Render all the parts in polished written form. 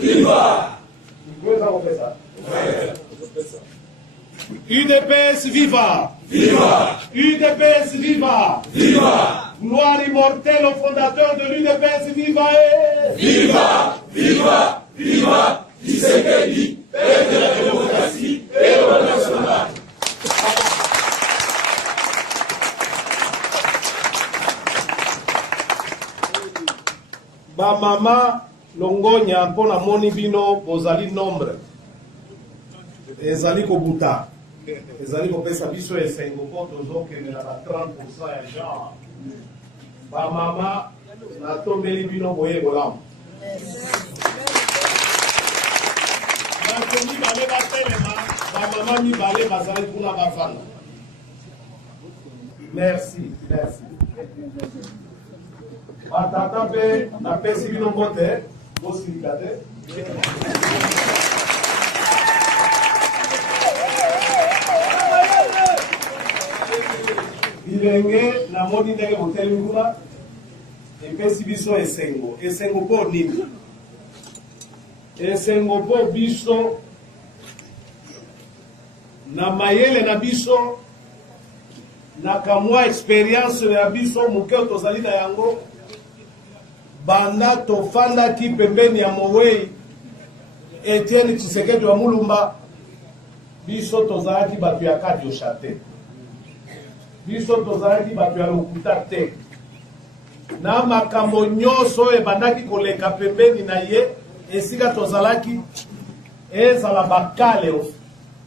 Viva! UDPS viva! Viva! UDPS viva! Viva! Gloire immortelle au fondateur de l'UDPS viva! Viva! Viva! Viva! Tshisekedi, père de la démocratie et le national! Ba mama longonya mpona moni bino bozali nombre ezali kobuta ezali kopesa biso esengo mpo tozokendela na 30% ya genre ba mama natombeli bino boye bolamu bato mibale batelema ba mama mibale bazali kuna bafanda. Merci, merci. Batata mpe napesi bino mbote bosilika te. Bilenge namoni ndenge botelemi kuna epesi biso esengo. Esengo mpo nini? Esengo mpo biso na mayele na biso na kamwa experience na biso moke tozali na yango banda tofandaki pembeni ya Mowei Etienne Tshisekedi wa Mulumba biso tozalaki bato ya Kadiosha te, biso tozalaki bato ya lokuta te, na makambo nyonso ebandaki koleka pembeni na ye esika tozalaki ezala bakale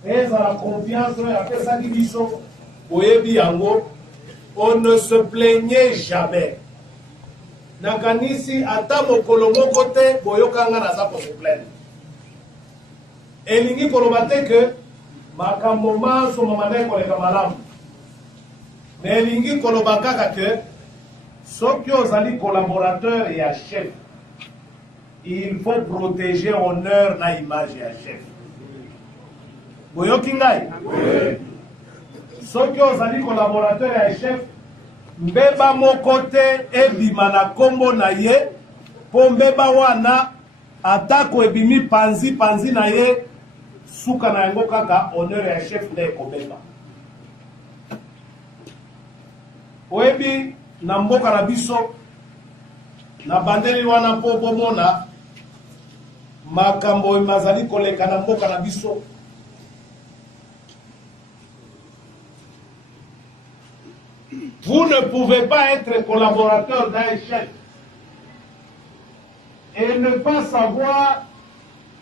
ezala confiance oyo apesaki biso oyebi yango. On ne se plaignait jamais. Nakanisi ata mokolo moko te boyokanga naza ko se plaindre. Elingi koloba te ke makambo manso mamane koleka malamu. Mais elingi koloba kaka ke soki ozali collaborateur ya chef, il faut protéger honneur na image ya chef. Boyoki ngai? Oui. Soki ozali collaborateur ya chef, mbeba moko te ebima na kombo na ye, po mbeba wana atako ebimi panzi na ye, suka na yango kaka honneur ya chef nde ekobeba. Oyebi na mboka na biso na bandeli wana po bomona makambo mazali koleka na mboka na biso. Vous ne pouvez pas être collaborateur d'un chef et ne pas savoir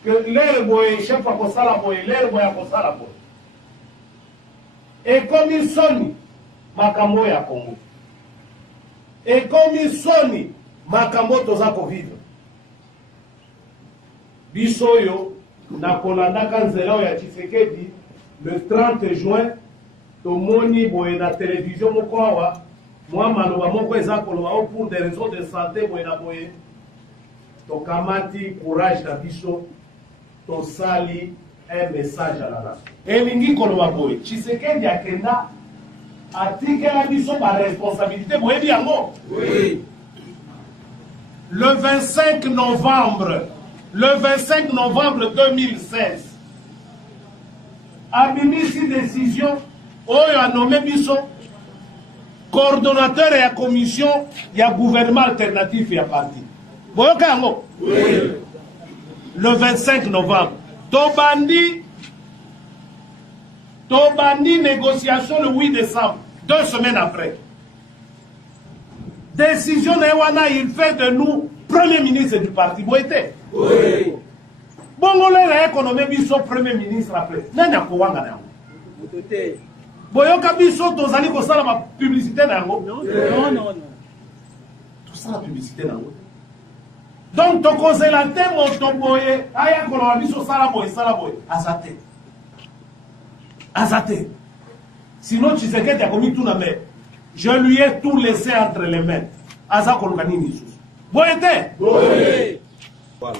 que l'herbe est chef à Kosalaboye, l'herbe est à Kosalaboye. Et comme ils sont, makambo ya Congo. Et comme ils sont, makambo tozako vivre. Bisoyo, na kolandaka nzela ya Tshisekedi, le 30 juin, tomoni boye na télévision moko awa mwa maloba moko eza koloba o pour des raisons de santé boye na boye tokamati courage na biso tosali un message à la nation. Elingi koloba boye Tshisekedi akenda atikela biso ba responsabilité boyebi yango. Oui. Le 25 novembre 2016 abimisi décision oyo a nommé biso coordonnateur ya commission ya gouvernement alternatif ya parti. Boyoka yango? Oui. Le 25 novembre. Tobandi négociation le 8 décembre. 2 semaines après. Décision na wana, il fait de nous premier ministre du parti. Boyete? Oui. Bongole la économie biso premier ministre après. Nani akowanga na yango? Boyoka biso tozali kosala ma publicité na yango? Non. Tout ça la publicité na yango. Donc tokozela te moto boye aya koloba biso sala boye azate. Sinon Tshisekedi a commis tout na main. Je lui ai tout laissé entre les mains. Aza koloba nini lisusu? Boye te? Oui. Voilà.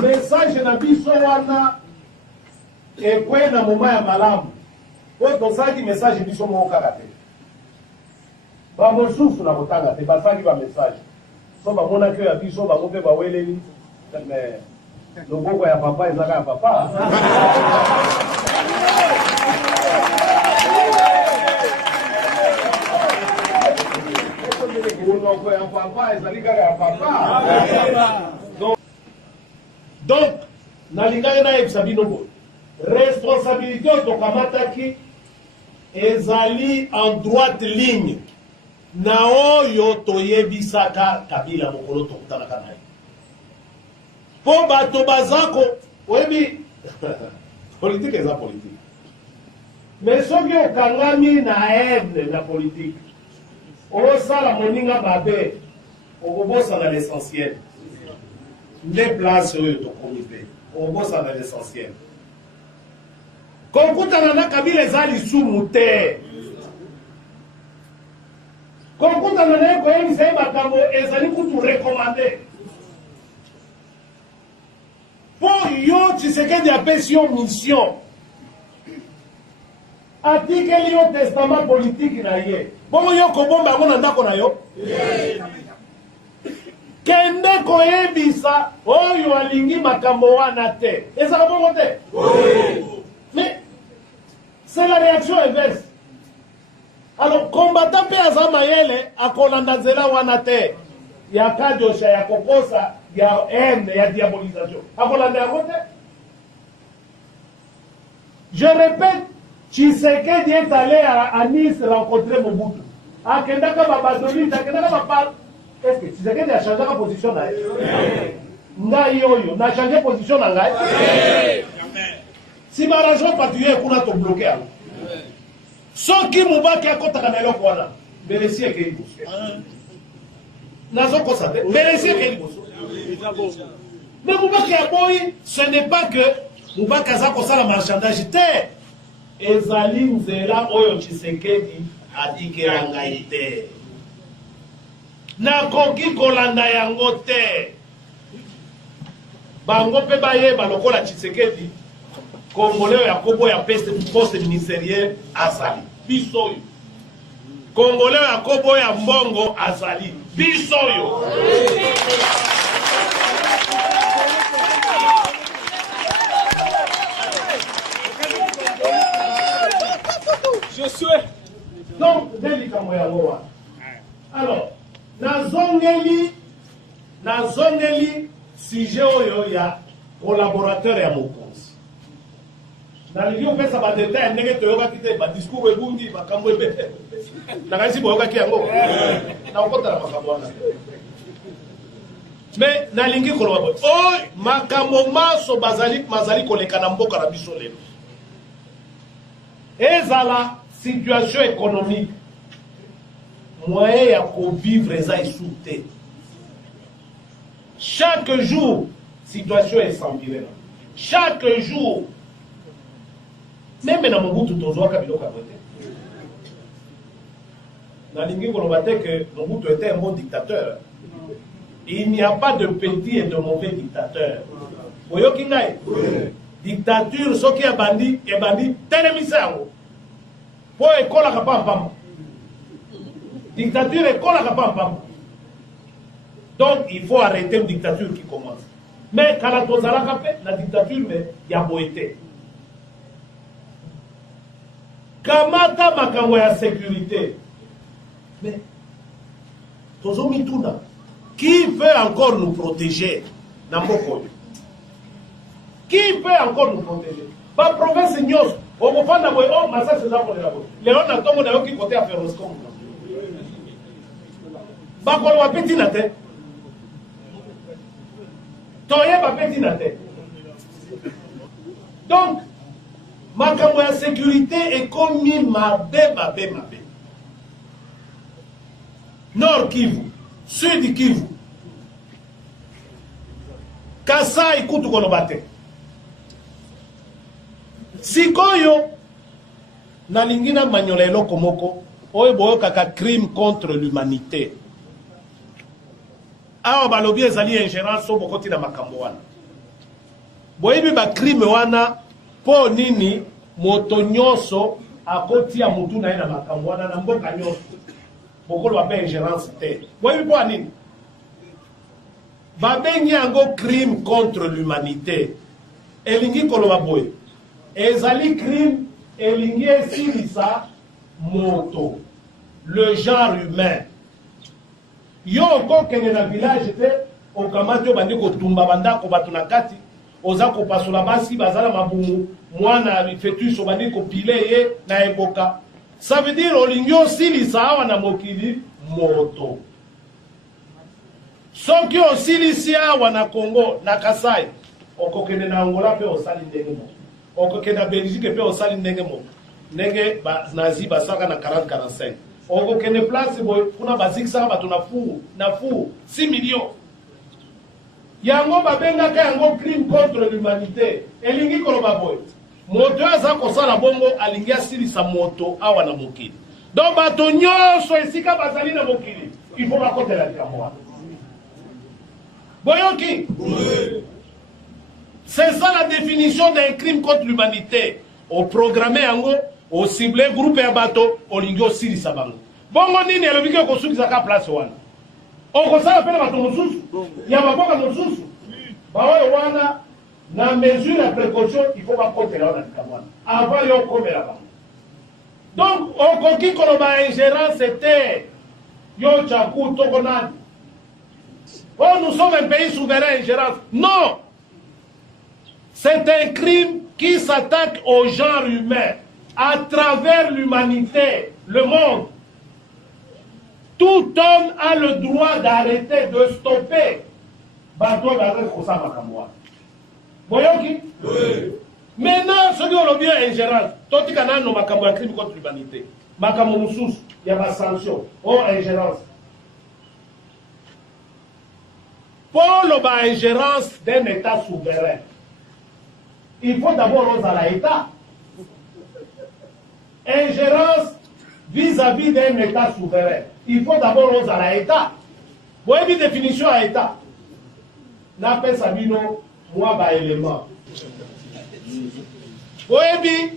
Message na biso wana ekwe na moma ya malamu po tozalaki message biso moko kaka te. bamosusu na kotanga te basangi bamessage so bamonaki oyo ya biso bango mpe baweleli loboko ya papa ezaka ya papa monoko ya papa ezali kaka ya papa. Donc nalingaki nayebisa bino boye responsabilité oyo tokamataki ezali en droite ligne na oyo toyebisaka Kabila mokolo tokutanaka na ye mpo bato bazako oyebi politike eza politike mais soki okangami na haine na politike osala moninga mabe okobosana l'essentiel nde place oyo tokomi mpe okobosana l'essentiel kokutana na Kabila eza lisumu te kokutana na ye koyebisa ye makambo ezali kutu rekomande mpo yo Tshisekedi apesi yo mission atikeli yo testament politique na ye bongo yo kobomba yango na ndako na yo kende koyebisa oyo alingi makambo wana te ezaka bongo te mais c'est la réaction inverse. Alors combattant pe aza mayele akolanda nzela wana te ya kadosha ya kokosa ya haine ya diabolisation akolanda yango te. Je répète, Tshisekedi est allé à Nice rencontrer Mobutu. Akendaka babadoli, akendaka babal. Est-ce que Tshisekedi a changé la position na ye? Ngai oyo na changé position na ngai? Si barragement particulier kuna to bloqué alors. Soki mubaki akotaka na eloko wana, belesi ekeli boso. Nazo kosa te, belesi ekeli boso. Mais mubaki aboyi, ce n'est pas que mubaki aza kosala marchandage te. Ezali nzela oyo Tshisekedi adikela ngai te. Nakoki kolanda yango te. Bango pe bayeba lokola Tshisekedi Congolais ya kobo ya poste ministériel azali biso yo. Congolais ya kobo ya mbongo azali biso yo. Je suis donc délicat ya loa. Alors nazongeli sujet oyo ya collaborateur ya mokonzi. Nalingi opesa ba détail ndenge toyokaki te ba discours ebundi makambo ebete. Nakanisi boyokaki yango. Na okotala makambo wana. Mais nalingi koloba boy. Oh makambo maso mazali koleka na mboka na biso lelo. Ezala situation économique. Moyen ya vivre eza esute. Chaque jour, situation est s'empirer. Chaque jour, même dans Mobutu tozwaka biloko ya bote. Nalingi koloba te que Mobutu était un bon dictateur. Il n'y a pas de petit et de mauvais dictateur. Boyoki ngai. Dictature soki ebandi telemisa yango. Po ekolaka pam. Dictature ekolaka pam. Donc il faut arrêter une dictature qui commence. Mais quand la dictature mais ya boete. Kamata makambo ya sécurité. Mais tozo mituna. Qui peut encore nous protéger dans Moko? Qui peut encore nous protéger? Ba province nyos, o mofanda boy o masa seza ko la boy. Léon na tongo na yoki côté affaire Roscom. Ba ko wa petit na te. Toye ba petit na te. Donc makambo ya sécurité est commis mabe. Nord Kivu, Sud Kivu, Kasai kutu kono bate. Sikoyo nalingina manyola eloko moko oyo boyokaka crime contre l'humanité. Awa balobi ezali ingérence so bokoti na makambo wana. Boyebi ba crime wana po nini moto nyonso akoti ya mutu na ye na makambo wana na mboka nyonso. beaucoup va faire ingérence terre. Voyez quoi nini? Babengi yango crime contre l'humanité. Elingi koloba boy. Ezali crime elingi esilisa moto. Le genre humain. Yo okokende na village te okamati obandi kotumba bandako bato na kati oza kopasola basi bazala mabumu mwana fetus obandi kopile ye na eboka. Ça veut dire olingi osilisa awa na mokili moto. Soki osilisi awa na Congo na Kasai okokende na Angola pe osali ndenge moko. Okokende na Belgique pe osali ndenge moko. Ndenge nazi basaka na 40-45. Okokende place boy kuna bazikisa bato na fu 6 millions. Yango babengaka yango crime contre l'humanité. Elingi koloba boy. Moto aza kosala bongo alingi asilisa moto awa na mokili. Donc bato nyonso esika bazali na mokili. Il faut bakotela likambo. Boyoki. Oui. C'est ça la définition d'un crime contre l'humanité. Au programme yango, au ciblé groupe ya bato, olingi osilisa bango. Bongo nini elobiki okosukisa ka place wana. Okosala pena bato mosusu. Ya baboka mosusu. Baoyo wana na mesure ya précaution, il faut bakotela wana likambo. Avant yo komela bango. Donc okoki koloba ingérence était yo chaku tokonani. Oh, nous sommes un pays souverain, ingérence. Non! C'est un crime qui s'attaque au genre humain, à travers l'humanité, le monde. Tout homme a le droit d'arrêter, de stopper. Bateau d'arrêt pour ça, Makamwa. Voyons-qui? Oui. Maintenant, ce qui est le bien ingérence, tout le monde a un crime contre l'humanité. Makamwa Moussous, il y a ma sanction. Oh, ingérence. Pour l'ingérence d'un État souverain, il faut d'abord oser l'État. Ingérence vis-à-vis d'un État souverain, il faut d'abord oser l'État. Vous avez une définition à l'État. N'appelle ça bino, moi, bah, élément. Vous avez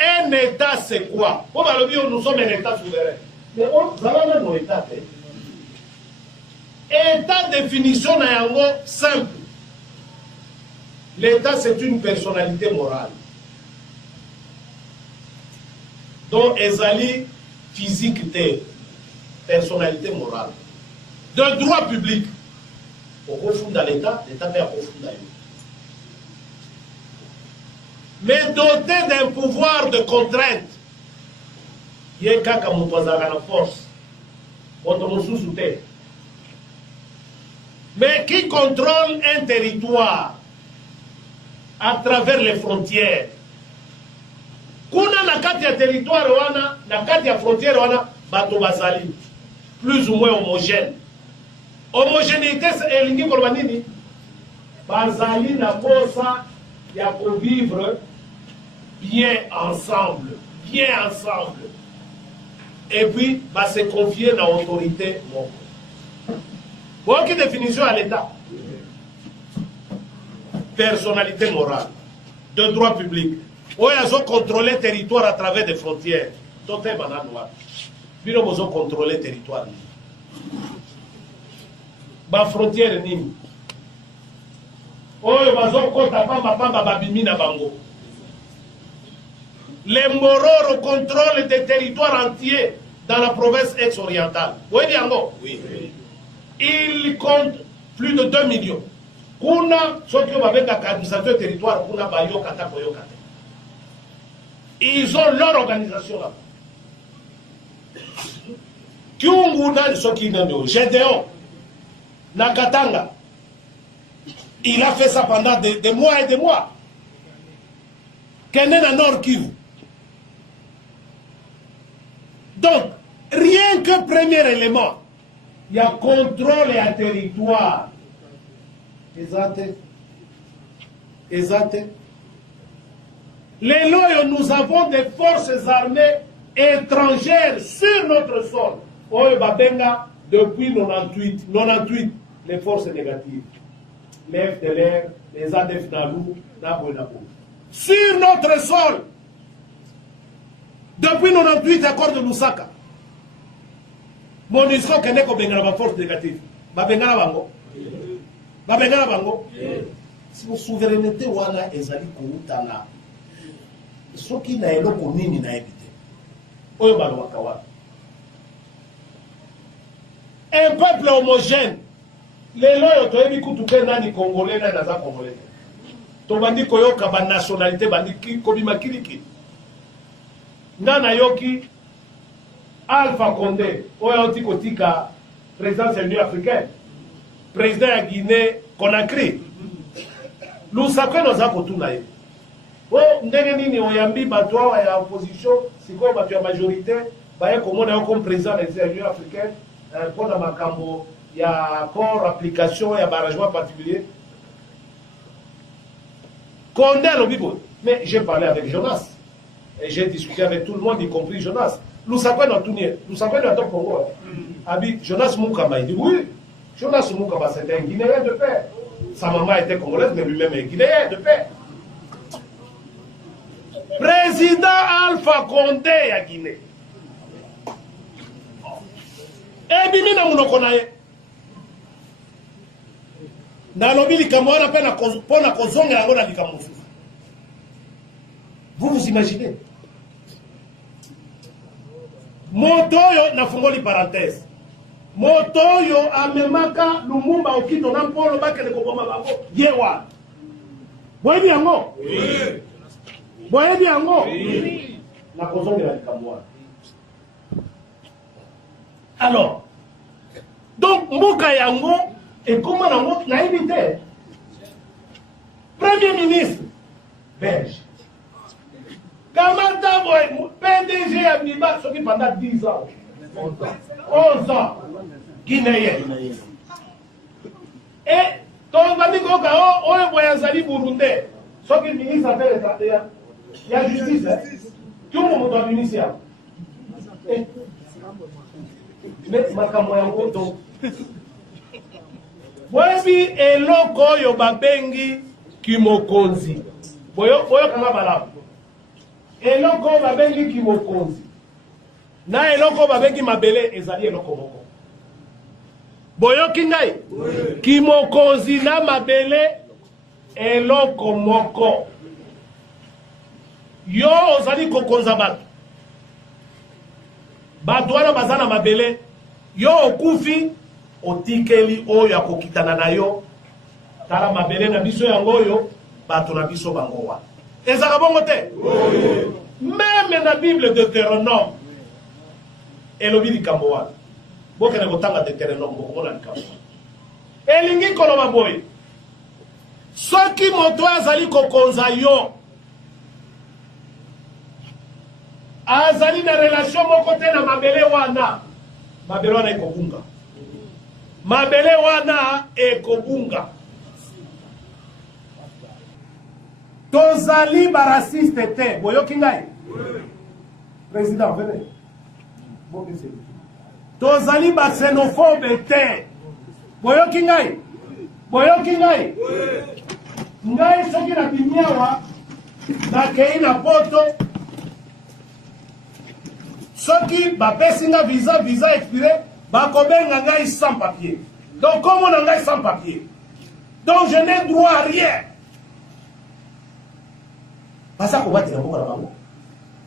un État, c'est quoi? Vous avez dit, nous sommes un État souverain. Mais vous avez un État, État définition na yango simple. L'État c'est une personnalité morale. Donc ezali physique de personnalité morale. De droit public. Au fond dans l'État, l'État peut au fond dans mais doté d'un pouvoir de contrainte. Yé kaka mutwazaka na force. Otomosusu te. Mais qui contrôle un territoire à travers les frontières. Kuna na kati ya territoire wana, na kati ya frontière wana, bato bazali plus ou moins homogène. Homogénéité elingi koloba nini? Bazali na posa ya vivre bien ensemble. Et puis, se confier dans l'autorité moko. Quelle définition à l'État? Personnalité morale, de droit public. Où ils ont contrôlé le territoire à travers des frontières. Tout est banal noir. Ils ont contrôlé le territoire. Les frontières nini. Où ils ont contrôlé bango. Les Mororo contrôlent des territoires entiers dans la province ex-orientale. Oui, oui. Il compte plus de 2 millions. Kuna, ceux qui ont avec administrateur territoire, kuna bayo kata koyo kata. Ils ont leur organisation là. Kiunguna, ceux qui n'ont Gédéon, Nakatanga. Il a fait ça pendant des mois et des mois. Kenen à Nord Kivu. Donc, rien que premier élément, il y a contrôle et un territoire. Exact. Les lois, nous avons des forces armées étrangères sur notre sol. Babenga, depuis 98, les forces négatives. Les FDLR, les ADF Nalou, Nabo. Sur notre sol. Depuis 98, accord de Lusaka. MONUSCO kende ko bengana ba force négative. Ba bengana bango. Ba bengana bango. Si souveraineté wana ezali koutana. Soki na eloko nini na ebite. Oyo balobaka wana. Un peuple homogène. Lelo yo toyebi kutuke nani congolais na naza congolais. To bandi koyoka ba nationalité bandi kobima kiliki. Ngana yoki Alpha Condé, oyo oti kotika président de l'Union africaine. Président ya Guinée Conakry. Lusakwe noza kotuna ye. O ndenge nini oyambi bato awa ya opposition sikoyo bato ya majorité baye komona yo comme président de l'Union africaine pour na makambo ya accord application ya barragement particulier. Condé alobi boye. Mais j'ai parlé avec Jonas et j'ai discuté avec tout le monde, y compris Jonas. Lusakwe na tunie, Lusakwe na top Congo. Abi Jonas Moukamba, il dit oui. Jonas Moukamba c'était un Guinéen de paix. Sa maman était congolaise, mais lui-même un Guinéen de paix. Président Alpha Condé ya Guinée. Et bimi na munoko na ye. Na lobi likambo wana pe na pona kozongela ngo na likambo mosusu. Vous imaginez? Motoyo na fungoli parenthèse. Motoyo amemaka Lumumba okito na mpolo bakele kokoma bango yewa. Boyebi yango? Oui. Boyebi yango? Oui. Na kozongela likambo wana. Alors, donc mboka yango ekoma nango nayebi te. Premier ministre belge. Kamata boy PDG ya Biba soki pendant 10 ans. 11 ans. Guinéen. Et donc bandi ko ka o boy azali burundais. Soki ministre affaires étrangères. Il y a justice. Tout le monde doit ministère. Mais makambo yango to. Boyebi eloko oyo babengi kimokonzi. Boyo kanga balabu. Eloko babengi kimokonzi. Na eloko babengi mabele ezali eloko moko. Boyoki ngai? Kimokonzi na mabele eloko moko. Yo ozali kokonza bato. Bato wana bazana mabele. Yo okufi otikeli oyo akokitana na yo. Tala mabele na biso yango oyo bato na biso bango wana. Ezaka bongo te? Oui. Même na Bible de Deutéronome elobi likambo wana. Bokene kotanga Deutéronome bokomona likambo. Elingi koloba boye. Soki moto azali kokonza yo azali na relation moko te na mabele wana. Mabele wana ekobunga. Mabele wana ekobunga. Tozali barasiste te. Boyoki ngai? Président, venez. Tozali ba xénophobe te. Boyoki ngai? Boyoki ngai? Ngai soki na bimiawa nakei na poto soki bapesi nga visa expiré bakobenga ngai sans papier. Donc comment on a ngai sans papier? Donc je n'ai droit à rien. Basa ko batela mboka na bango.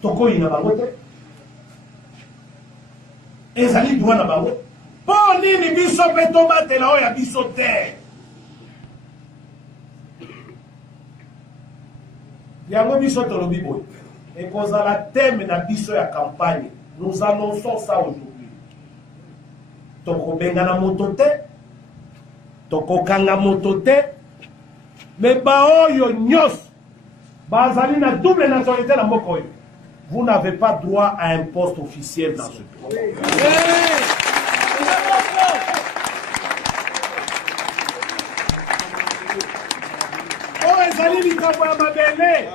Tokoyi na bango te. Ezali droit na bango. Po nini biso pe to batela oya biso te. Yango biso tolobi boy. Et kozala thème na biso ya campagne. Nous annonçons ça aujourd'hui. Toko benga na moto te. Toko kanga moto te. Mais ba oyo nyos. Bazali na double nationalité na moko oyo. Vous n'avez pas droit à un poste officiel dans ce pays. Oh, ezali likambo ya mabele.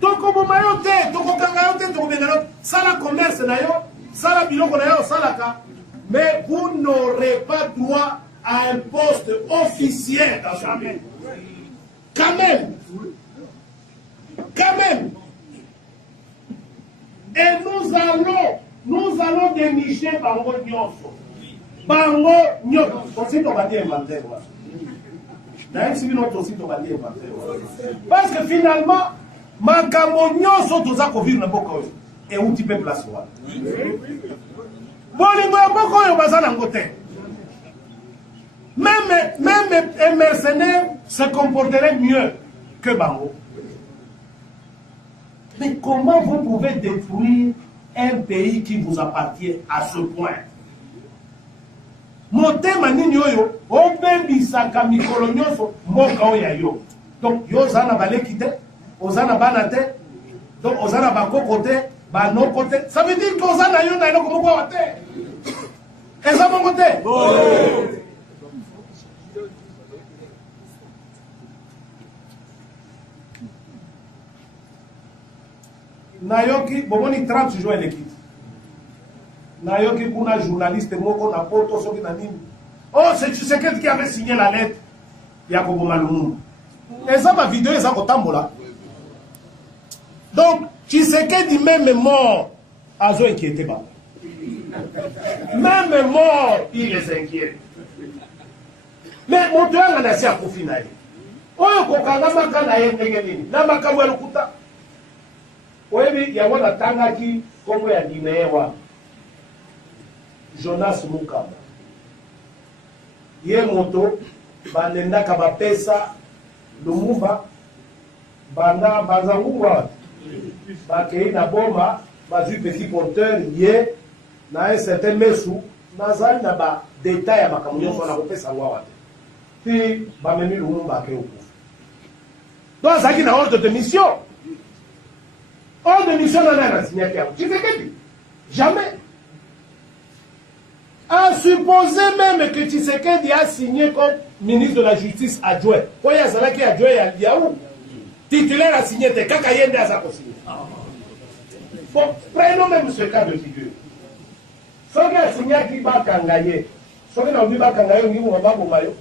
Toko boma yo te, toko kanga yo te, toko benga yo. Sala commerce na yo, sala biloko na yo, salaka. Mais vous n'aurez pas droit à un poste officiel dans ce pays. Quand même. Quand même. Et nous allons allons dénicher bango nyonso. Bango nyonso. Aussi, on va dire inventaire. D'ailleurs, si nous aussi, on va dire inventaire. Parce que finalement, makambo nyonso toza kovivre na mboka oyo. Et où tu peux placer. Bolingo ya mboka oyo baza nango te. Même un mercenaire se comporterait mieux que bango. Mais comment vous pouvez détruire un pays qui vous appartient à ce point? Motema nini oyo obebisaka mikolo nyonso mboka oyo ya yo. Donc yo oza na baleki te, oza na bana te, donc oza na bakoko te, banoko te. Ça veut dire que oza na yo na eloko moko awa te. Eza bongo te. Nayoki, bomoni 30 jours elekiti. Nayoki kuna journaliste moko na poto soki na nini. Oh, c'est Tshisekedi qui avait signé la lettre. Yakobo Malumumba. Et ça, ma vidéo, ça kotambola. Donc, Tshisekedi même mort, azo inquiété ba. Même mort, il les inquiète. Mais mon Dieu, on a assez à confiner. Oyo kokanga makana yendenge nini. Na makambo ya lukuta. Oyebi ya wana tangaki Kongo ya Guinée wa Jonas Mukaba. Ye moto banendaka bapesa Lumumba banda bazangungwa bakei na bomba bazui petit porteur ye na un certain mesu nazali na ba détail ya makambo nyonso na kopesa ngwa te ti bamemi Lumumba ake okufa. Donc azalaki na ordre de mission. Ordre de mission n'a rien signé à Tshisekedi. Jamais. À supposer même que Tshisekedi a signé comme ministre de la Justice adjoint. Quand il y a ça qui est adjoint, il y a où? Titulaire a signé, t'es Kakayende a sa signé. Bon, prenons même ce cas de figure. Ce qui a signé qui va kangaye. Ce qui a dit va kangaye, on dit qu'on va mayo.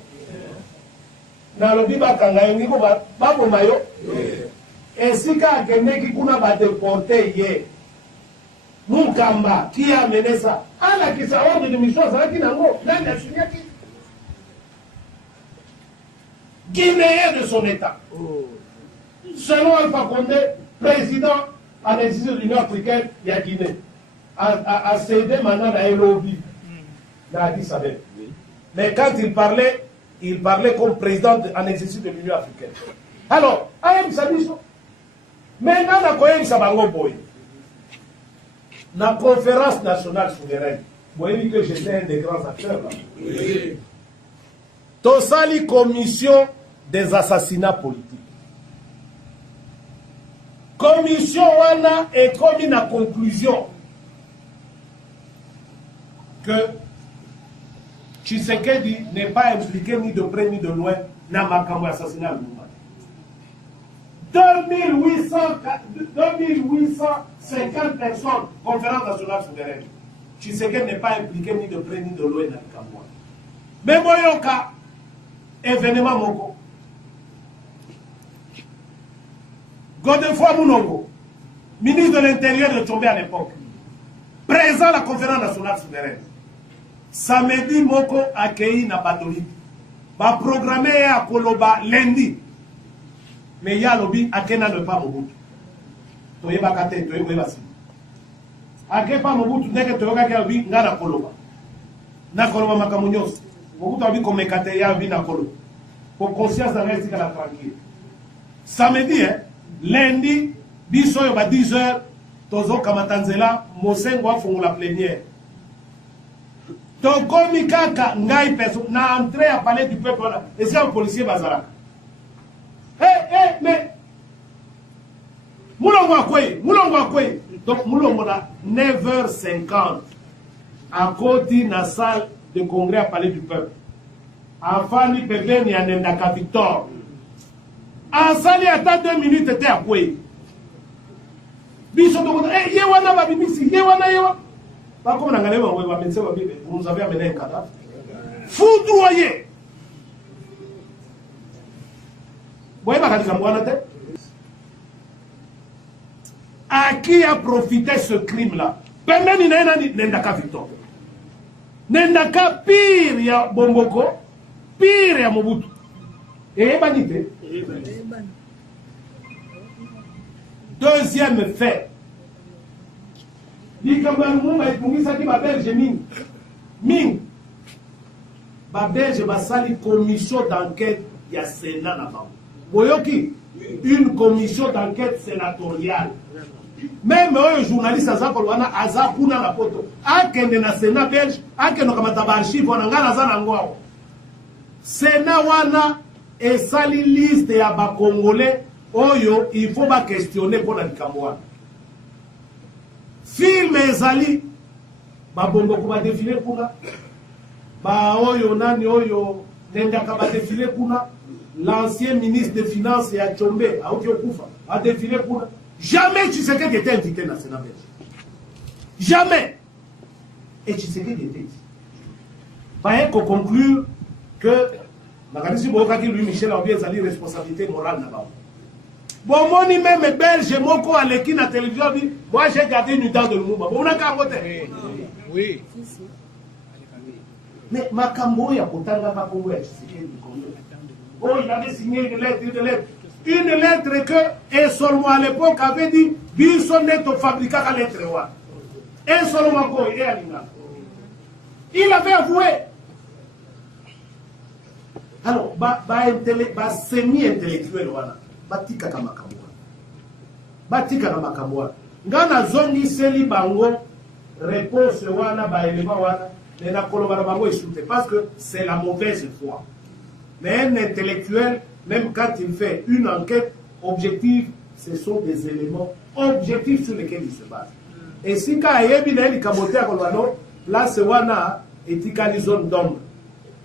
Dans le dit va kangaye, on dit qu'on va mayo. Et si quelqu'un qui a déporté hier, Mukamba, qui a amené ça, à la qui s'est ordre de mission, ça qui n'a pas signé qui Guinéen de son État. Selon Alpha Condé, président en exercice de l'Union africaine, il y a Guinée. A cédé maintenant à Elobi, dans Addis Abeba. Mais quand il parlait comme président en exercice de l'Union africaine. Alors, Ayem Sabiso, maintenant, na koyebisa bango boy. La conférence nationale souveraine. Vous voyez que j'étais un des grands acteurs là. Oui. Tosali commission des assassinats politiques. Commission wana est comme une conclusion que Tshisekedi n'est pas impliqué ni de près ni de loin dans makambo assassinat Lumumba. 2850 personnes, conférence nationale souveraine. Tshisekedi n'est pas impliqué ni de près ni de loin dans le Cameroun. Mais Boyoka, événement Moko. Godefroy Mounongo, ministre de l'Intérieur de Tchombe à l'époque, présent à la conférence nationale souveraine. Samedi Moko accueilli na Batoli. Va programmer à Koloba lundi. Mais il y a lobby à Kena ne pas Mobutu. Toye bakate, toye basi. Ake pas Mobutu, neke toyoka kia lobby ngana Koloba. Na Koloba makamunyos. Mobutu lobby comme kate ya lobby na Koloba. Pour conscience dans reste la tranquille. Samedi, lundi, biso yo ba 10h, tozo kamatanzela, mosengo afongo la plénière. Tokomi kaka ngai perso na entrée à palais du peuple là. Et c'est un policier bazara. Mais Moulongo Akwe. Donc Moulongo a 9h50 à côté de la salle de congrès à Palais du Peuple. Afani Pepeni à Nendaka Victor. En salle, attend 2 minutes, était à Koué. Biso de Yewana Babibisi, Yewana. Pas comme on a gagné, vous nous avez amené un cadavre. Foudroyé. Vous voyez à qui a profité ce crime-là? pembeni na nani nendaka Victor nendaka pire ya Bomboko pire ya Mobutu eyebani te. Deuxième fait, likambo ya Lumumba epungisaki babelge mingi babelge basali commission d'enquête ya Sénat na bango boyoki une commission d'enquête sénatoriale. Même oyo journaliste aza kolwana aza kuna na poto akende na Sénat belge akende kamata ba archive wana ngana aza nango awo Sénat wana esali liste ya ba congolais oyo il faut ba questionner pour la likambo wana film ezali ba bongo ko ba défiler kuna ba oyo nani oyo nendaka ba défiler kuna l'ancien ministre des finances ya Tchombe aoki okufa a défiler kuna. Jamais Tshisekedi était invité dans le Sénat belge. Jamais. Et Tshisekedi était ici. Pareil qu'on conclure que Louis Michel a bien une responsabilité morale là-bas. Bon, moi, même belge, moko à l'équipe à la télévision, moi j'ai gardé une dent de Lumumba. Bon, on a qu'à voter. Oui. Mais Makambo, il y a pourtant un Makambo, oh, il avait signé une lettre. Une lettre que et seulement à l'époque avait dit Biso neto fabrica la lettre. Et seulement quoi et Alina. Il avait avoué. Alors, semi-intellectuel, batika kamakamwa. Batika kamakamwa. Ngana zongi seli bango réponse wana ba élément wana na kolobana bango échouté parce que c'est la mauvaise foi. Mais un intellectuel, même quand il fait une enquête objective, ce sont des éléments objectifs sur lesquels il se base. Et si quand il y a des camotés à Kolwano, là c'est wana etikali zone d'ombre.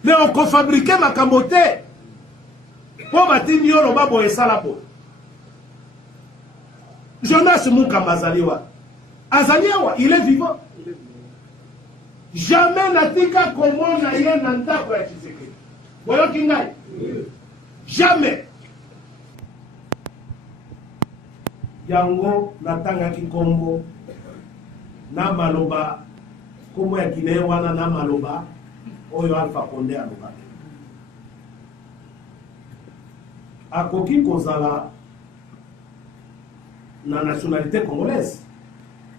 Mais on peut fabriquer ma camoté pour bâtir le babo et salapo. Jonas Mouka Mazaliwa. Azaliwa, il est vivant. Jamais natika comment na ye nanta kwa Tshisekedi. Voyons kingai. Jamais. Yango natanga kikombo na maloba kombo ya Guinée wana na maloba oyo Alpha Condé aloba. Akoki kozala na nationalité congolaise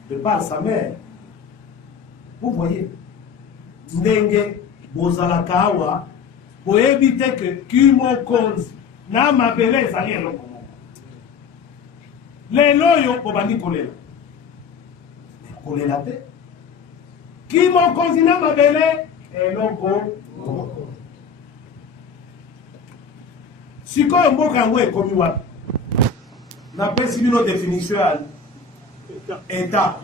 de par sa mère. Vous voyez, ndenge bozala kawa boyebi te que Kimo Konzi na mabele ezali eloko moko. Lelo yo bobandi kolela. Kolela te. Kimo Konzi na mabele eloko moko. Sikoyo mboka yango ekomi wapi? Napesi bino définition ya État.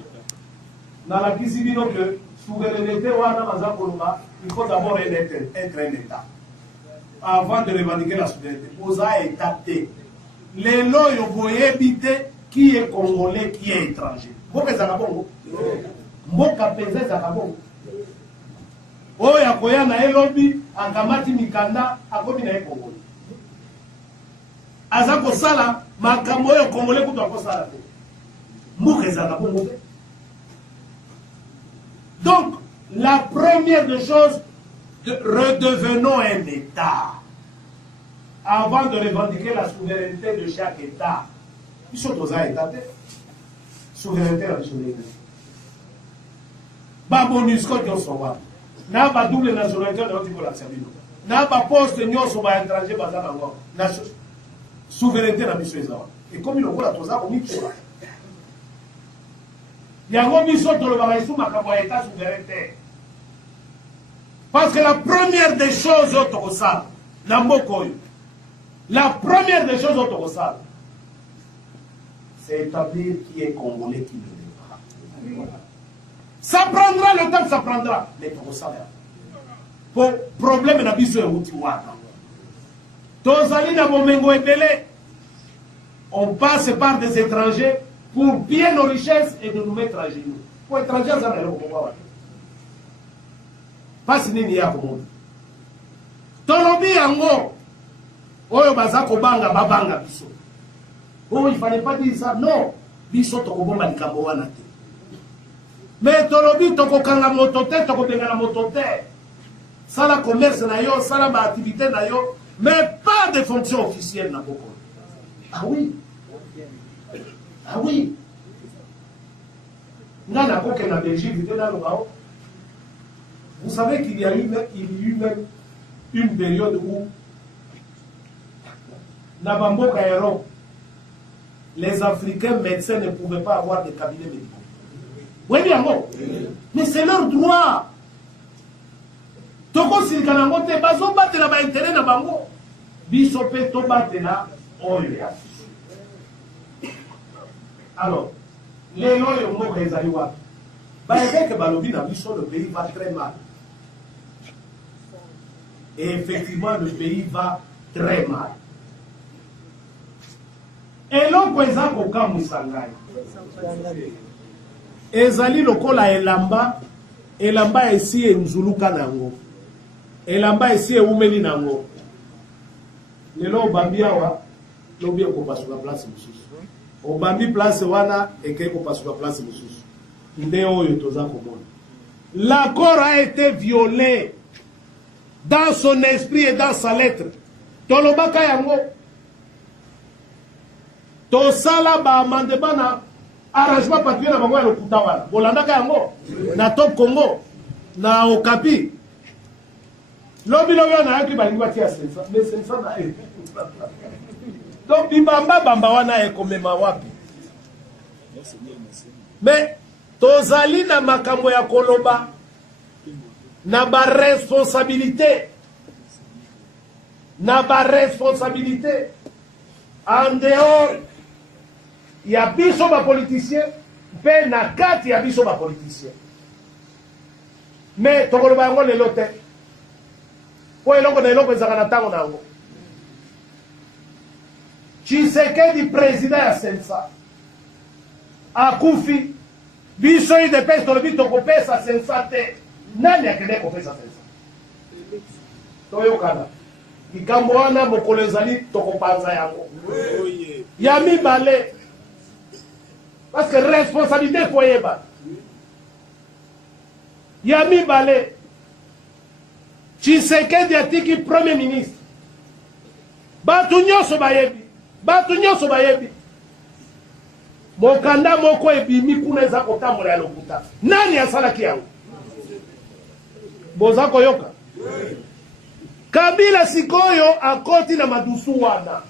Nalakisi bino que souveraineté wana baza koloba, il faut d'abord être un État. Avant de revendiquer la souveraineté. Oza État te. Lelo yo boyebi te qui est congolais, qui est étranger. Mboka ezaka bongo. Mboka penza ezaka bongo. Oyo akoya na elobi akamati mikanda akomi na ekongoli. Aza kosala makambo oyo congolais kutu akosala te. Mboka ezaka bongo te. Donc, la première des choses, redevenons un État. Avant de revendiquer la souveraineté de chaque État. Ils sont aux États. Souveraineté nationale. Ba MONUSCO nyonso wa. Na ba double nationalité na otiko la servino. Na ba poste nyonso ba étranger baza na ngo. Na souveraineté na biso ezawa. Et comme il okola toza ko mitsola. Yango biso tolobaka isu makambo ya État souveraineté. Parce que la première des choses au Tokosal, la première des choses au Tokosal, c'est établir qui est congolais, qui ne l'est pas. Ça prendra le temps que ça prendra. Mais Tokosal, pour problème na biso euti wana. Tozali na bomengo ebele, on passe par des étrangers pour piller nos richesses et de nous mettre à genoux. Pour étrangers, ça n'a pas. Pasi nini ya komodo tolobi yango oyo bazako banga babanga biso. Oh, il fallait pas dire ça. Non, biso tokobomba likambo wana te. Mais tolobi tokokanga moto te tokobengana moto te. Ça la commerce na yo, ça la activité na yo, mais pas de fonction officielle na boko. Ah oui. Ah oui. Nana koke na Belgique, vous savez qu'il y a eu même une période où na Bamboka Europe, les Africains médecins ne pouvaient pas avoir de cabinets médicaux. Oui, bien bon. Mais c'est leur droit. Toko silikanango te bazo batela ba intérêt na bango. Biso pe to batela oyo. Alors, les loyaux mo ezali wapi. Ba évêque balobi na biso le pays va très mal. Et effectivement le pays va très mal. Et l'on eza koka musangai. Ezali lokola elamba esi enzuluka nango. Elamba esi eumeli nango. Lelo obambi awa lobi ekopasuka place mosusu. Obambi place wana eke ekopasuka place mosusu. Nde oyo toza komona. L'accord a été violé dans son esprit et dans sa lettre. Tolobaka yango. Tosala ba amendement na arrangement papier na bango ya lokuta wana. Bolandaka yango na Top Congo na Okapi. Lobi na yaki balingi batia sensa. Mais sensa na e. Donc bamba wana ekomema wapi. Mais tozali na makambo ya koloba na ba responsabilité. Na ba responsabilité en dehors ya biso ba politicien pe na kati ya biso ba politicien. Mais tokoloba yango lelo te. Po eloko na eloko ezaka na tango nango. Tshisekedi président ya sensa akufi biso ide pesa tolobi tokopesa sensa te. Nani akende kopesa sensa? Toyokana. Likambo wana mokolo ezali tokopanza yango. Ya mibale. Parce que responsabilité koyeba. Ya mibale. Tshisekedi atiki premier ministre. Batu nyonso bayebi. Mokanda moko ebimi kuna eza kotambola ya lokuta. Nani asalaki yango? Boza koyoka. Kabila sikoyo akoti na madusu wana.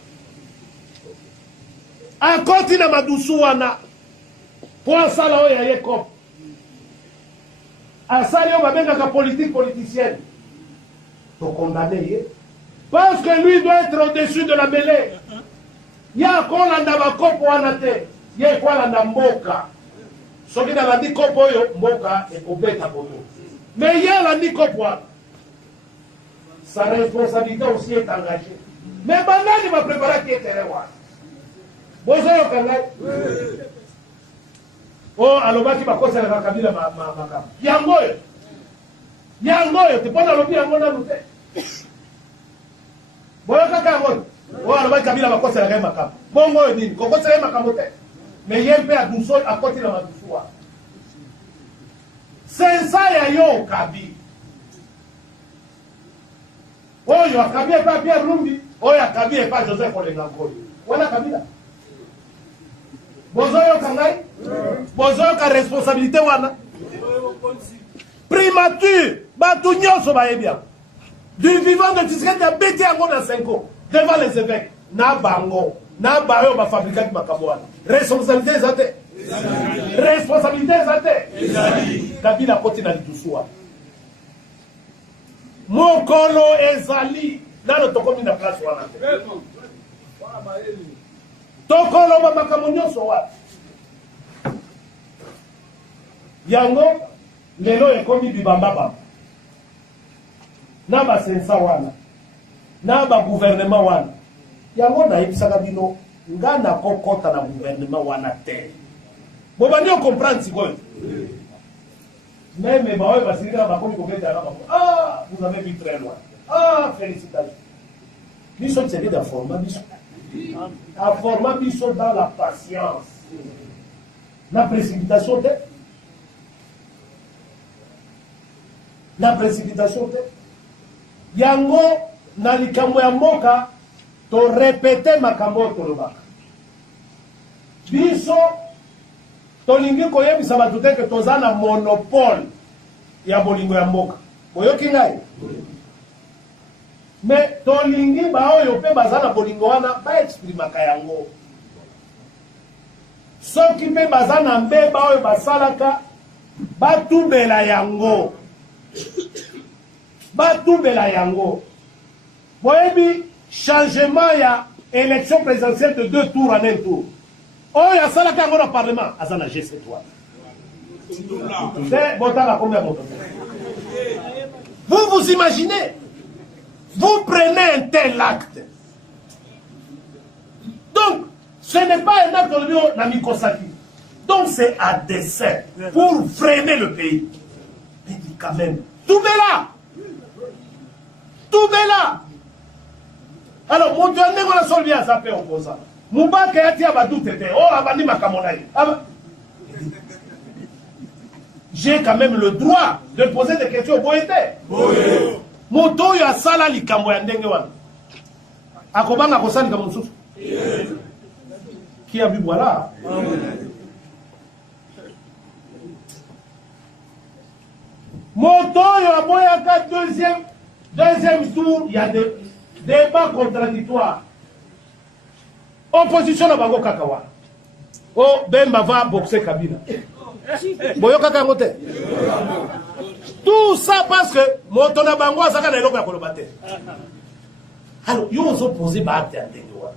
Po asala oyo ya yekop. Asali oyo babengaka politique politicienne. Pour condamner. Parce que lui doit être au-dessus de la mêlée. Ya kolanda bakopo wana te. Ye kolanda mboka. Soki na landi kopo oyo mboka ekobeta boto. Mais ya landi kopo wana. Sa responsabilité aussi est engagée. Mais bandani va préparer qui est terrain. Bozo yo kangai. Oh, alobaki bakosa la kabila makam. Yangoyo, te pona lobi yango na lute. Boyo kaka yango. Oh, alobaki kabila bakosa la makam. Bongo yo nini? Kokosa la makam te. Mais yempe a duso akoti na madusuwa. Sensa ya yo kabi. Oyo akabi pa Pierre Lumbi, oyo akabi pa Joseph Olenga Nkoli. Wana kabila. Bozoyo kangai? Bozoyo ka responsabilité wana. Primature, batu nyonso bayebi. Du vivant de Tshisekedi a bêté yango na 5 ans devant les évêques. Na bango, na bayo ba fabrikaki makambo wana. Responsabilité ezate. Responsabilité ezate. Kabila koti na litusuwa. Mokolo ezali nano tokomi na place wana te. Tokolo ba makambo nyonso wapi. Yango lelo ekomi bibamba. Na ba sensa wana. Na ba gouvernement wana. Yango na ibisaka bino ngana kokota na gouvernement wana te. Bobani on comprendre sikoyo. Même Baoui Basirika Bakomi Kobeta, ah, vous avez vu très loin. Ah, félicitations. Nous sommes servis d'un format, un format dans la patience. La précipitation, na précipitation te yango na likambo ya mboka to répéter makambo tolobaka biso tolingi koyebisa bato te ke toza na monopole ya bolingo ya mboka boyoki ngai mais tolingi baoyo mpe baza na bolingo wana baexprimaka yango soki mpe baza na mbeba oyo basalaka batubela yango boyebi changement ya élection présidentielle de 2 tours en 1 tour oyo asalaka yango na parlement aza na G7 wana te botala combien moto vous imaginez vous prenez un tel acte donc ce n'est pas un acte de Namikosaki. Donc c'est à dessein pour freiner le pays. Mais dit quand même, tout là. Alors, mon Dieu, on a solvé à sa paix au posa. Moubaka yati abadou tete. Oh, abani makamonaï. J'ai quand même le droit de poser des questions au poète. Mon toyo ya sala likambo ya ndenge wana. Akobanga kosali ka monsusu. Qui a vu voilà. Motoyo aboyaka deuxième tour, il y a des débats contradictoires. Opposition na bango kakawa. Oh, Bemba va boxer Kabila. Boyoka kangote. Tout ça parce que moto na bango azaka na eloko ya kolobate. Alors, yo ozo poser ba acte ya ndenge wana.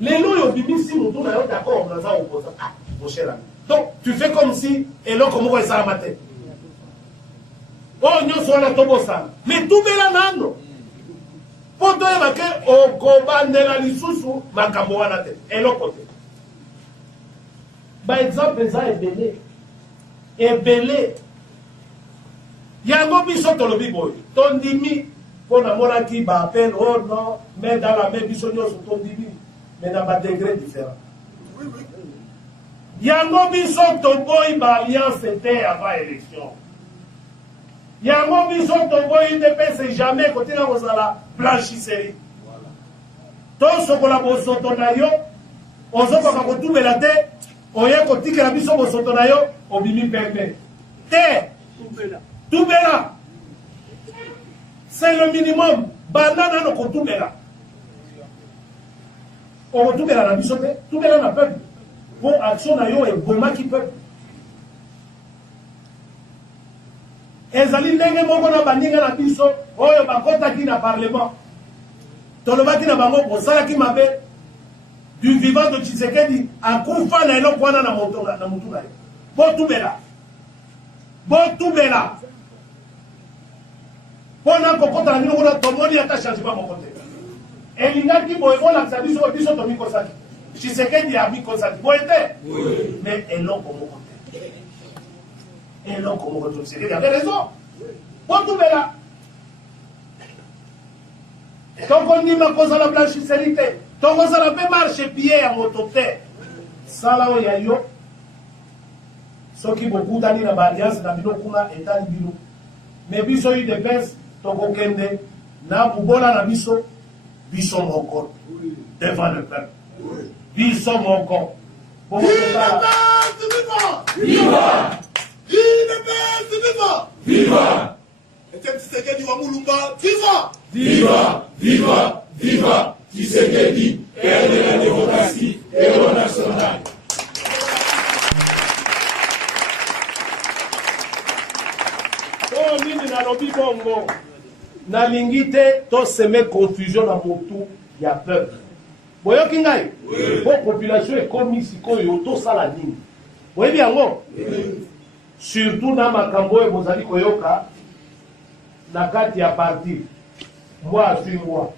Lelo yo bibisi moto na yo d'accord na za opposa. Ah, mon cher ami. Donc, tu fais comme si eloko moko esala mate. Oh, nyonso wana tobosa. Mais tout bela nano. Poto yeba ke okobandela lisusu makambo wana te. Eloko te. Ba exemple eza ebele. Yango biso tolobi boy. Tondimi pona monaki ba appel oh non, mais dans la même biso nyonso tondimi. Mais dans un degré différent. Yango biso toboy ba alliance était avant élection. Yango biso toboy UDPS jamais côté na kozala blanchisserie. To sokola bosoto na yo, ozoka kotubela te, oye kotikela biso bosoto na yo, obimi pembe. Te tubela. C'est le minimum. Banana no kotubela. On retrouve la biso te, tout le monde a peuple. Pour action na yo et goma qui peuple. Ezali ndenge moko na bandinga na biso, oyo bakota ki na parlement. Tolobaki na bango bosala ki mabe du vivant de Tshisekedi akufa na eloko wana na motonga na mutu na yo. Botubela. Pona kokota na bino kuna tomoni ata changement moko te. Elingaki boye olakisa biso tomikosaki. Tshisekedi ya mikosaki. Boye te. Mais eloko moko te. Eloko moko te. Tshisekedi avait raison. Botubela. Toko nima kozala blanchisserie te. Toko zala pe marche pied ya moto te. Sala o ya yo. Soki bokutani na ba alliance na bino kuna etali bino. Mais biso yu de pes toko kende na bubola na biso. Biso moko devant le peuple. Biso moko. Viva! Viva! Tshisekedi wa Mulumba, viva! Viva! Viva! Viva! Tshisekedi, père de la démocratie, héros national. Oh, nini nalobi bongo. Nalingi te to semer confusion na motu ya peuple. Boyoki ngai? Po population ekomi sikoyo to sala nini? Boyebi yango? Surtout na makambo oyo bozali koyoka na kati ya parti. Moi suis moi.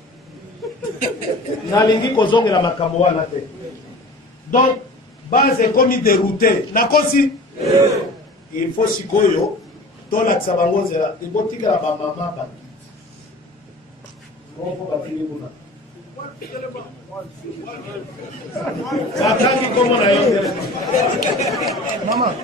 Nalingi kozongela makambo wana te. Donc base ekomi dérouté. Nakosi il faut sikoyo to lakisa bango nzela ebotikela ba mama ba. Batangi komo na yo telema. Mama.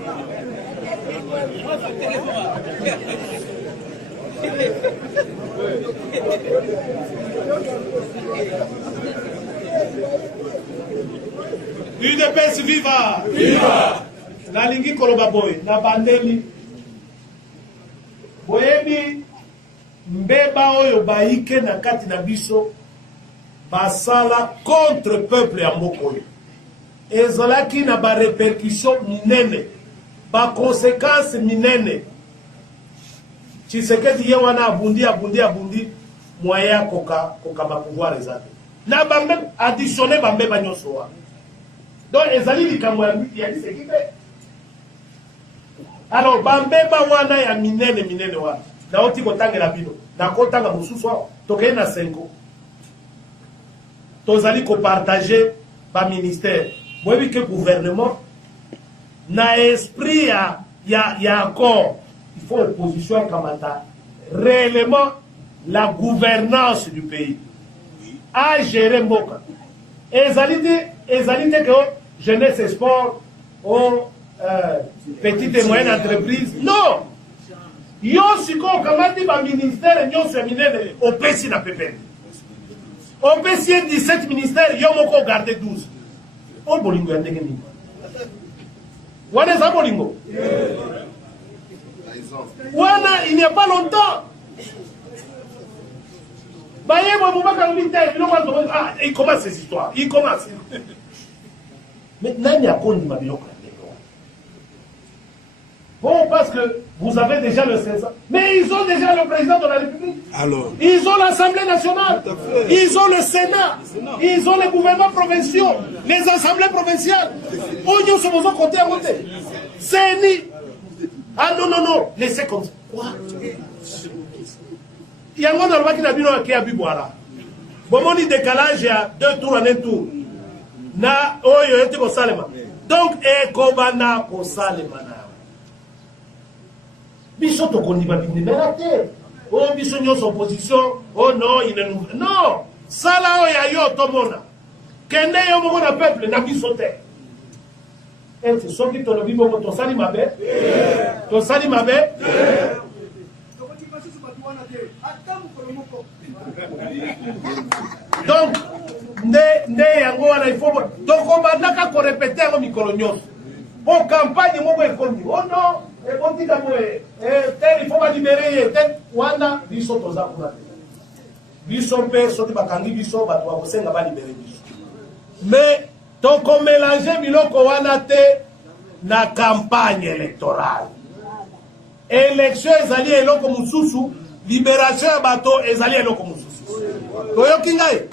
UDPS viva! Viva! Nalingi koloba boy, na bandeli. Boyebi mbeba oyo baike na kati na biso basala contre peuple ya mbokoyo. Ezalaki na ba répercussion minene, ba conséquences minene. Tshisekedi ye wana abundi moyen koka ba pouvoir ezate. Na bambe additionner bambe banyoso wa. Donc ezali likambo ya Tshisekedi. Alors bambeba wana ya minene wana na oti kotangela bino na kotanga mosusu tokeye na 5 tozali kopartager ba ministère boyebi ke gouvernement na esprit ya accord il faut opposition kamata réellement la gouvernance du pays à gérer mboka ezali te que jeunesse sport au petite et moyenne entreprise. Non! Yo siko kamati ba ministère nyo seminene opesi na pepe. Opesi 17 ministères yo moko garder 12. O bolingo ya ndenge nini? Wana za bolingo? Wana il n'y a pas longtemps. Baye mo mubaka militaire bilo kwa ah il commence ces histoires. Il commence. Maintenant il y a kondi mabiloko. Bon, parce que vous avez déjà le César. Mais ils ont déjà le président de la République. Alors, ils ont l'Assemblée nationale. Ils ont le Sénat. Ils ont les gouvernements provinciaux. Les assemblées provinciales. Oignon sur vos côtés à côté. C'est ni. Ah non. Laissez comme ça. Quoi? Il y a un monde qui a dit qu'il y a bu boire. Bon, on dit décalage, il y a 2 tours en 1 tour. Na, oh, il y a un salema. Donc, ekobana ko salema. Biso to kondi ba bimela te. Oh biso nyonso opposition. Oh non, il est nouveau. Non. Sala o ya yo tomona. Kende yo moko na peuple na biso te. Et soki to lobi moko to sali mabe. To sali mabe. Donc nde yango wana il faut donc on va naka ko répéter ngo mikolo nyonso. Pour campagne moko ekomi. Oh non. Et on dit il faut pas libérer wana biso toza kuna biso pe soki bakangi biso bato bakosenga ba libérer biso mais toko mélanger biloko wana te na campagne électorale élection ezali eloko mususu libération ya bato ezali eloko mususu toyoki ngai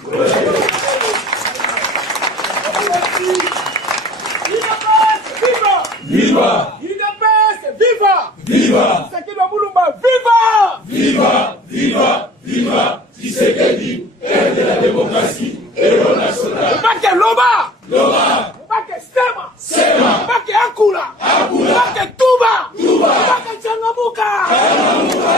Viva! Viva! Viva! Tshisekedi wa Mulumba, viva! Viva! Viva! Viva! Tshisekedi est de la démocratie héros national. Bake Loba! Loba! Bake Sema! Sema! Bake Akula! Akula! Bake Tuba! Tuba! Bake Changamuka! Changamuka!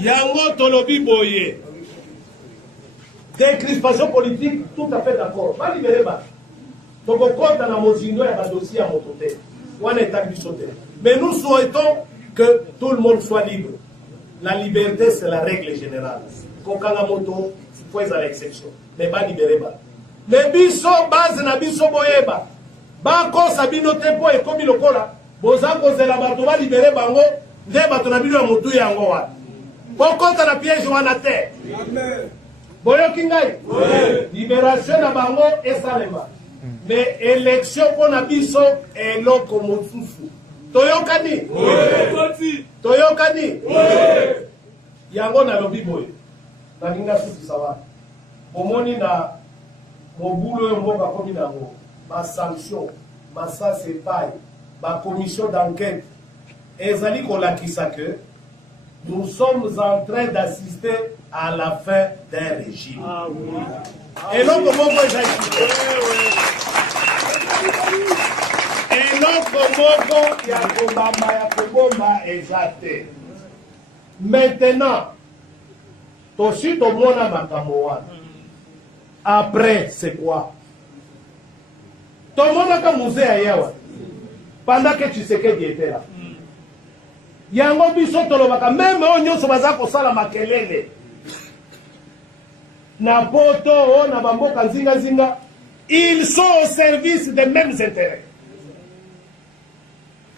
Yango tolobi boye. Décrispation politique, tout à fait d'accord. Va libérer ba. Donc on compte dans la mozindo et le dossier à mon côté. On est à mais nous souhaitons que tout le monde soit libre. La liberté, c'est la règle générale. Kokanga-moto, il faut à l'exception. Mais pas libérer ba. Mais biso base na biso boyeba. Ba ko sabino tempo et comme lokola. Bozango zela bato va libérer bango. Nde bato na bino motu yango wa. Bon compte na piège wana te. Amen. Boyoki ngai libération na bango esalema mais élection pona biso eloko mosusu toyokani yango nalobi boye nalinga sukisa wana omoni na mobulu oyo mboka komi nango basanction masase epai bacommission d'enquête ezali kolakisa que nous sommes en train d'assister à la fin d'un régime. Ah, oui. Et non, comment vous et non, comment exacté. Maintenant, aussi, tout le monde a après, c'est quoi? tomonaka musée ya yawa pendant que Tshisekedi était là. Yango biso tolobaka même oyo nyonso baza kosala makelele na poto na bamboka nzinga, ils sont au service des mêmes intérêts.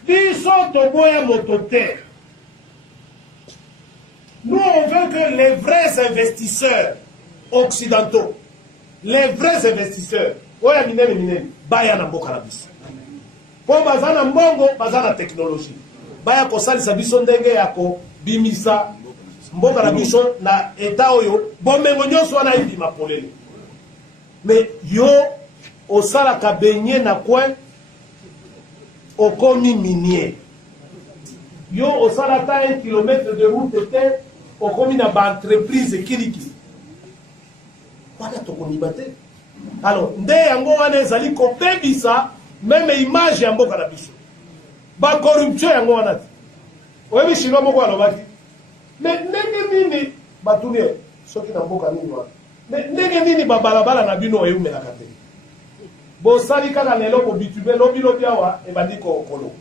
Biso toboya mototer. Nous on veut que les vrais investisseurs occidentaux, les vrais investisseurs, oya minene baya na mboka na biso. Po baza na mbongo, baza na technologie. Baya kosalisa biso ndenge ya kobimisa mboka na biso na eta oyo bomengo nyonso wana ibima polele. Mais yo osalaka benye na coin okomi minier. Yo osalata 1 kilomètre de route te okomi na ba entreprise kiliki. Wana tokoniba te. Alors nde yango wana ezali kobebisa même image ya mboka na biso. Ba corruption yango wana te. Oyebi shino moko alobaki. Mais ndenge nini batunie soki na mboka nini wana. Mais ndenge nini babalabala na bino oyumelaka te. Bosali kaka lelo ko bitube lobi awa ebandi ko kolo.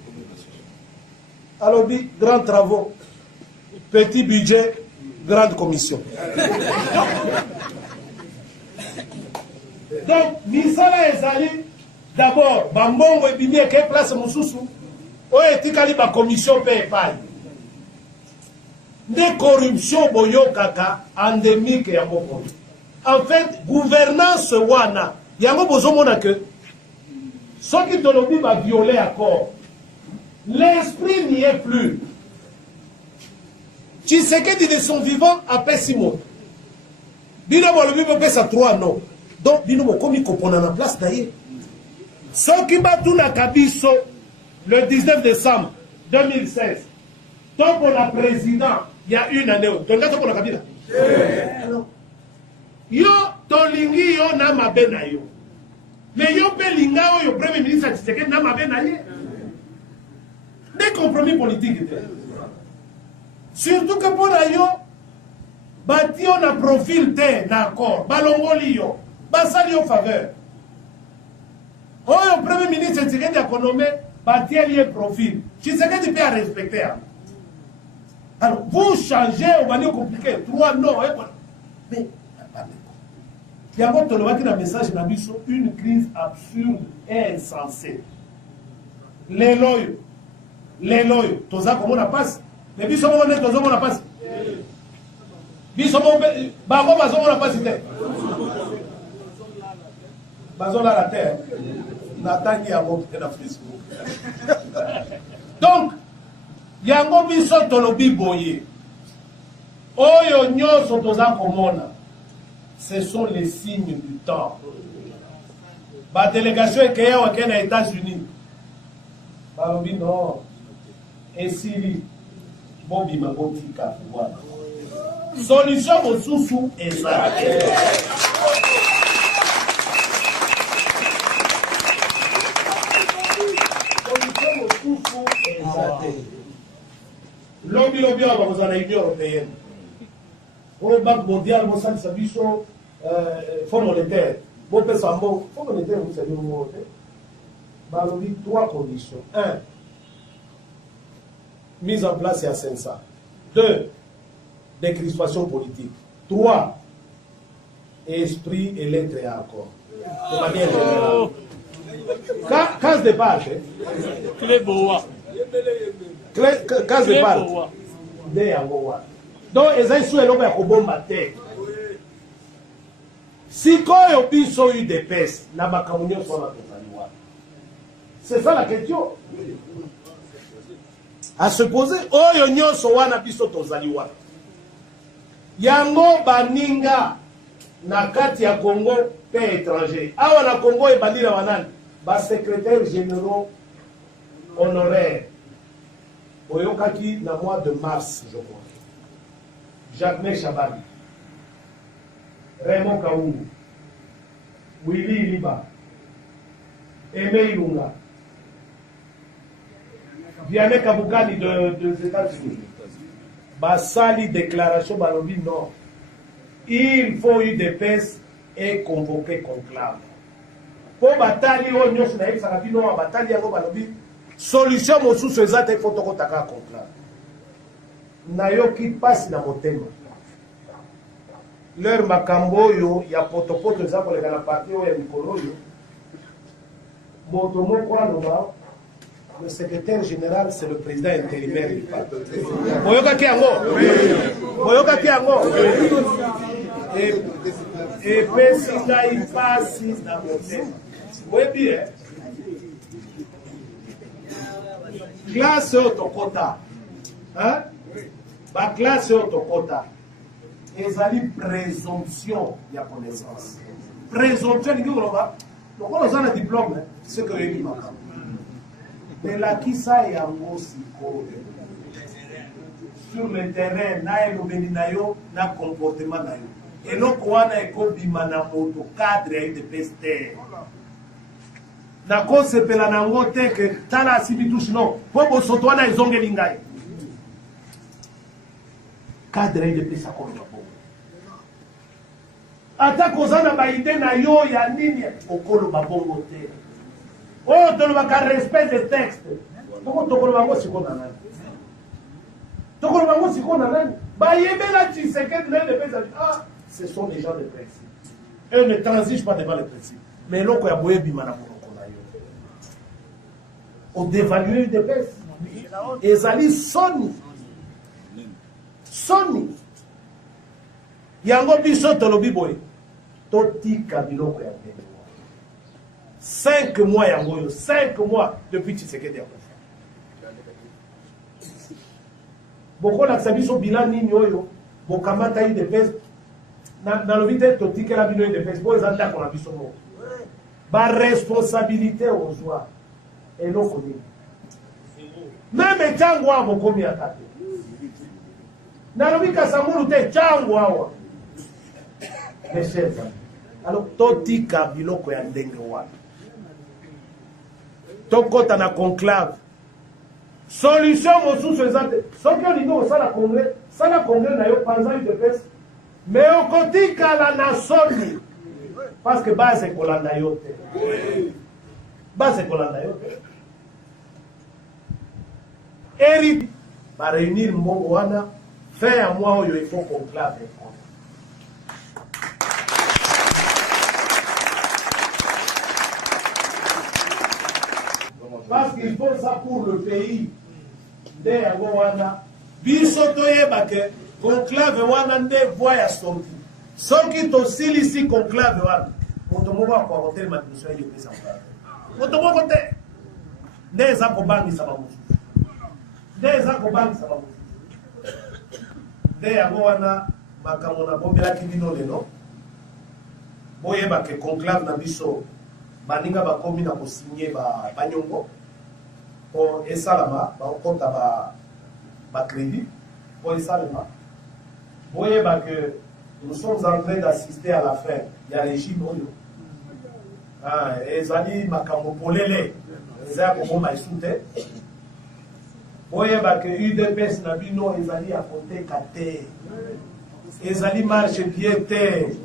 Alobi grands travaux, petit budget, grande commission. Donc misala ezali d'abord bambongo ebimi ke place mususu oyo etikali ba commission pe epai. Des corruption boyokaka endémique ya moko. En fait, gouvernance wana yango bozomona que ceux qui tolobi va violer accord. L'esprit n'y est plus. Tshisekedi de son vivant a pessimon. Bino bolobi pe sa 3 non. Donc bino komi kopona na place d'ailleurs. Ceux qui batuna kabiso le 19 décembre 2016. Donc pour la président, il y a une année. Donc là pour la kabila. Yo tolingi yo na mabe na yo. Mais yo pe linga yo premier ministre Tshisekedi na mabe na ye. Des compromis politiques. Surtout que pour yo bati on a profil te d'accord, balongoli yo, basali yo faveur. Oyo premier ministre Tshisekedi a nommé bati lié profil. Tshisekedi peut respecter. Alors vous changez, on va nous compliquer. 3 non, mais il y a un message dans une crise absurde et insensée. Les loyaux, toza comme on a passé. Mais biso mo ne toza on a passé. Biso mo ba ko bazo on a passé. Bazo la terre. N'attendez à mon na Facebook. Donc yango biso tolobi boye. Oyo nyoso toza komona. Ce sont les signes du temps. La délégation est créée aux États-Unis. Balobi non. Et Syrie. Bobi Mabotika. Solution au sous-sous et ça. Solution au sous-sous et ça. Lobby, vous en avez Union européenne. Pour le Banque mondiale, vous savez, ça Fonds monétaire. Bon, Fonds monétaire, vous savez, vous avez 3 conditions. 1. Mise en place à 500. 2. Décrispation politique. 3. Esprit et lettres et accord. De manière générale. Case de page. Clé boa. Case de page. Donc, ils ont souhaité que bomba terre. Si koyo biso eu des pèses, na bakamunyo soit la totaliwa. C'est ça la question. À se poser, oyo nyonso wana biso tozaliwa. Yango baninga na kati ya Congo pe étranger. Awa na Congo e bandira wanani ba secrétaire généraux honoraire. Oyokaki na mois de mars, je crois. Jacques Chabani, Raymond Kaoungu, Willy Liba, Aimé Ilunga, Vianney Kabukani des États-Unis. Basali déclaration Balobi non. Il faut une dépense et convoquer conclave. po batali oyo nyonso nayebisaka bino wa batali yango balobi solution mosusu eza te fo tokotaka contrat nayoki mpasi na motema leur makambo oyo ya potopoto eza koleka na parti oyo ya mikolo oyo moto moko aloba le secrétaire général c'est le président intérimaire du parti boyokaki yango boyokaki yango epesi ngai mpasi na motema oyebi classe oyo tokota baklasse oyo tokota ezali présomption ya connaissance présomption elingi koloba lokola oza na diplôme seke oyebi makambo melakisa yango sikoyo sur le terrain na elobeli na yo na comportement na yo eloko wana ekobima na moto cadre ya UDPS te nakosepela nango te ke tala asibi tushi no mpo bosoto wana ezongeli ngai cadre ya UDPS akoloba bongo ata koza na baide na yo ya nini okoloba bongo te oyo tolobaka respect de texte tokoloba yango siko na nani tokoloba yango siko na nani bayebela Tshisekedi na UDPS ah ce sont des gens de principe eux ne transigent pas devant les principes mais eloko ya boyebima na monoko na yo odévalue UDPS ezali soni yango biso tolobi boye totika biloko ya ndenge 5 mois yango oyo 5 mois depuis Tshisekedi ya kofa bokolakisa biso bilan nini oyo bokamata UDPS nalobi te totikela bino UDPS bo eza ndako na biso moko baresponsabilité ozwa eloko nini meme ntango awa bokomi ata te nalobi kasangulu te ntango awa mes chers amis alors totika biloko ya ndenge wana tokota na conclave solution mosusu eza te soki olingi osala congres sala congres na yo panza UDPS me okotikala na soni parce que base ekolanda yo te base ekolanda yo te eri bareunir mbongo wana fin ya mwa oyo ifo conclave parce qu'il faut ça pour le pays nde yango wana biso toyeba ke conclave wana nde voie ya sorti soki tosilisi conclave wana moto moko akoakotelema liboso ya UDPS moto moko te nde eza kobangisa bamosusu nde yango wana makambo nabombelaki bino lelo boyeba ke conclave na biso baninga bakomi na kosinye banyongo po esalama bakota bacrédit po esalama boyeba que nous sommes en train d'assister à la fin ya régime oyo ezali makambo polele eza ya koboma esu te boyeba que UDPS na bino ezali ya koteka te ezali marche pied te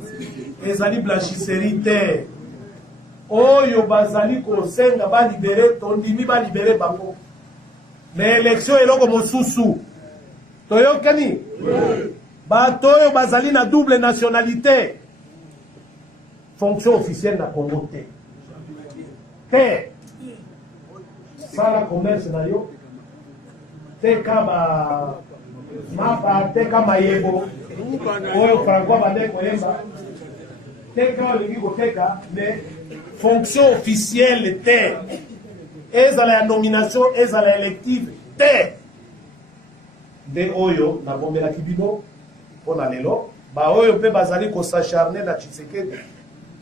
ezali blanchisserie te oyo bazali kosenga balibere tondimi balibere bango mais élection eloko mosusu toyokani bato oyo bazali na double nationalité fonction officielle na Congo te sala commerce na yo teka mapa teka mayebo oyo franco bande koyemba teka olingi koteka mais fonction officielle te ezala ya nomination ezala élective te nde oyo nabombelaki bino mpo na lelo baoyo mpe bazali kosacharne na Tshisekedi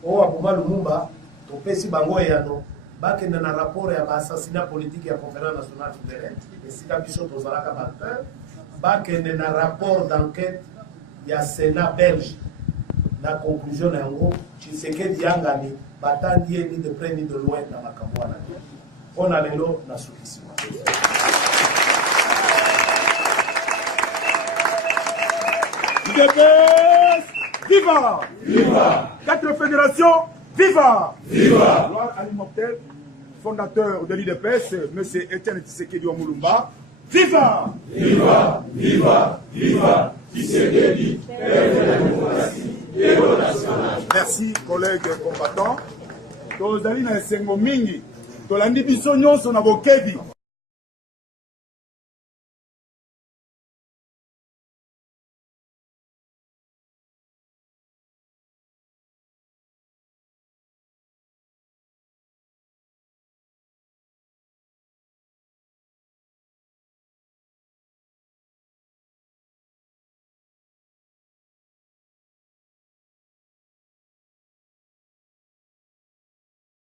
oyo aboma Lumumba topesi bango eyano bakende na rapport ya baassassinat politique ya conférence nationale souveraine esika biso tozalaka batin bakende na rapport d'enquête ya Sénat belge na conclusion na yango Tshisekedi yangani batandi ye ni de près ni de loin na makambo wana mpo na lelo nasukisima UDPS, viva! Viva! 4 fédérations, Viva! Viva! Gloire à l'immortel, fondateur de l'IDPS, M. Etienne Tshisekedi Omulumba. Viva! Viva! Viva! Viva! Tshisekedi, père de la démocratie, héros national. Merci, collègues combattants. Tozali na esengo mingi. Tolandi biso nyonso na bokebi.